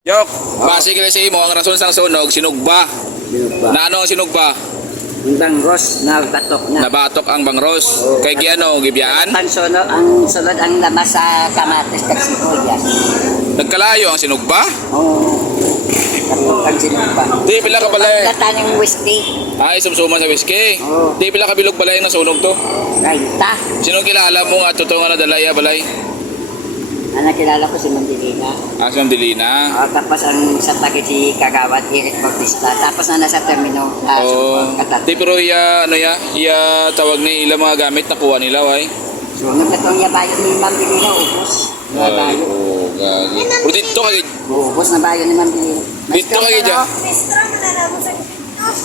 Yok, base kila sa imo ang rason sang sunog sinugba. Binugba. Na ano ang sinugba? Ang banggos na batok na. Nabatok ang bangros. Kay giano gibiyaan. Ang sunod ang lamas sa kamatis kag sibuyas. Nagkalayo ang sinugba. Oo. Ang sinugba. Di pila ka balay. Ang ng whiskey. Ay sumsuma sa whiskey. Oo. Di pila ka bilog balay na sunog to. Raita. Sino kilala mo nga totoo nga nadalaya balay? Ang nakilala ko si Mandilina. Asam Dilina. Tapos ang sa takit si Kagawad Eric Bautista. Tapos na nasa termino. Oh. Di pero iya ano ya, iya tawag ni ila mga gamit nakuha nila way. So nagkatong niya bayo ni Mandilina ubos. Na bayo. Oh, gagi. Pero dito kagid. Ubos na bayo ni Mandilina. Dito kagid ya.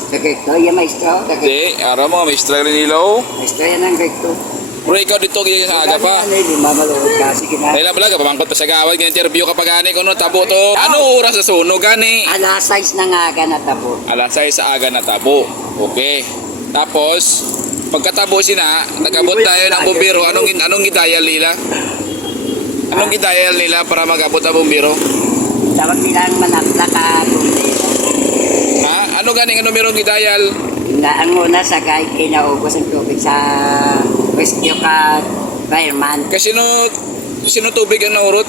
Kagekto, iya maestro. Di, ara mo maestra rin nila oh. Maestro yan ang gagto. Pero ikaw dito gid sa aga pa. Hindi mamalood kasi kina. Dahil lang pala, pamangkot pa sa gawad, interview ka pa gani, kung ano tabo to. Ano oras sa sunog gani? Alas 6 na nga aga na tabo. Alas 6 sa aga na tabo. Okay. Tapos, pagkatabo sina, nagabot tayo ng bumbiro. Anong gidayal nila? Anong gidayal nila para magabot ang bumbiro? Tawag nila ang manapla ka bumbero. Ha? Ano ganing numerong gidayal? Na ang una sa kahit kinaubos ang tubig sa rescue ka fireman. Kasi sino tubig ang naurot?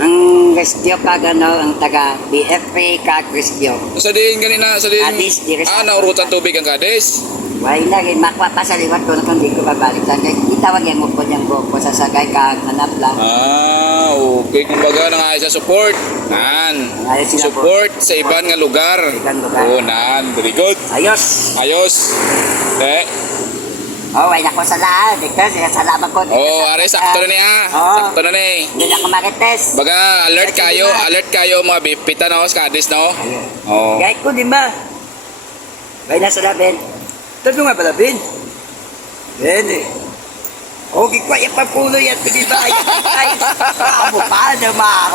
Ang rescue ka gano, ang taga BFP ka rescue. Sa din ganina, sa din. Adis, di rin sa- Naurutan tubig ang kades. Why na rin, makwa pa sa liwat ko na kung di ko babalik lang. Itawag yan mo po niyang buhok ko sa sagay ka manapla. Okay. Kumbaga nang ayos sa support. Nan. Ayos sila po. Support sa iban nga lugar. Ibang lugar. Oh, nan. Very good. Ayos! Ayos. Oh, ay nako sa lahat. Kasi salamat ko. Oh, are sakto na niya. Oo. Sakto na ni. Hindi na ako marites. Baga alert kayo mga bipita no, skadis no. Oh. Kahit ko, di ba? Bay na sa labin. Tabi nga pala, Ben. Ben eh. Okay ko, yung pagpuloy at di ba? Ay, amo pa, naman.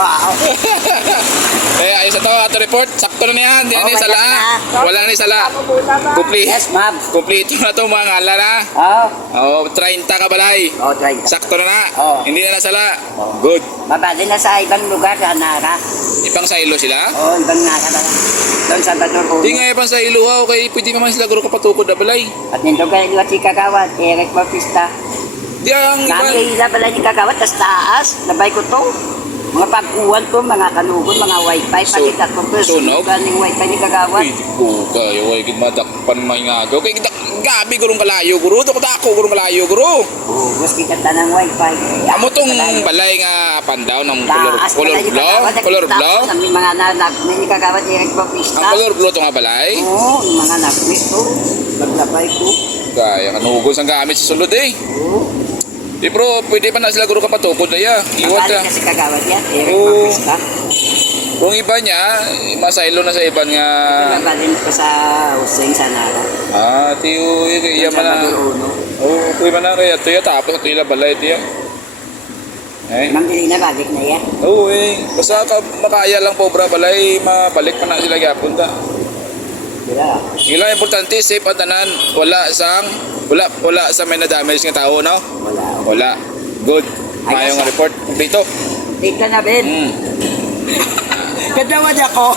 Ayos ito, ato report. Sakto na niya. Hindi na ni sala. Wala na ni sala. Complete. Yes, ma'am. Complete na to mga ngala na. Oh, 30 ka balay. oh, try. Sakto na na. Oo. Hindi na nasala. Good. Mabali na sa ibang lugar, Nara. Ipang sa ilo sila? Oh, ibang Nara na. Doon sa Bador. Di nga ipang sa ilo ha. Okay, pwede naman sila guro kapatukod na balay. At nito kayo liwat si Kagawad, Eric Bautista. Di ang iba. Kami ila pala ni Kagawad, tas taas, nabay ko to. Mga pagkuhan to, mga kanugon, mga wifi, palitat ko to. Sunog? Galing wifi ni Kagawad. Uy, ko kayo. Ay, madakpan may nga. Okay, gabi gurong kalayo guro. Dako gurong kalayo guro. Oh, gusto kita ng wifi. Amo tong balay nga pandaw ng color Color blue. May mga nanak, may ni Kagawad, Eric Bautista. Ang color blue to nga balay. Oo, yung mga nakmit to. Naglabay ko. Kaya kanugos ang gamit sa sulod eh. Oo. Di bro, pwede pa na sila guro kapatukod na ya. Iwat Nabalik ka. kasi Kagawad yan, Eric Oo. Bautista. Kung iba niya, masailo na sa iban nga. Nabalin ko sa Hussein sa Nara. Tiyo, iya man na. Oh, kuy man na kaya tiyo tapos tiyo la balay tiyo. Eh. Ma'am Dilina, balik na yan. Oo eh. Basta ka makaya lang po bra balay, mabalik pa na sila gyapon ta. Wala. Ila importante safe at tanan. Wala sa may na damage nga tao no. Wala. Good. Mayo nga report dito. Tika na, Ben. Mm. Kadawad ako.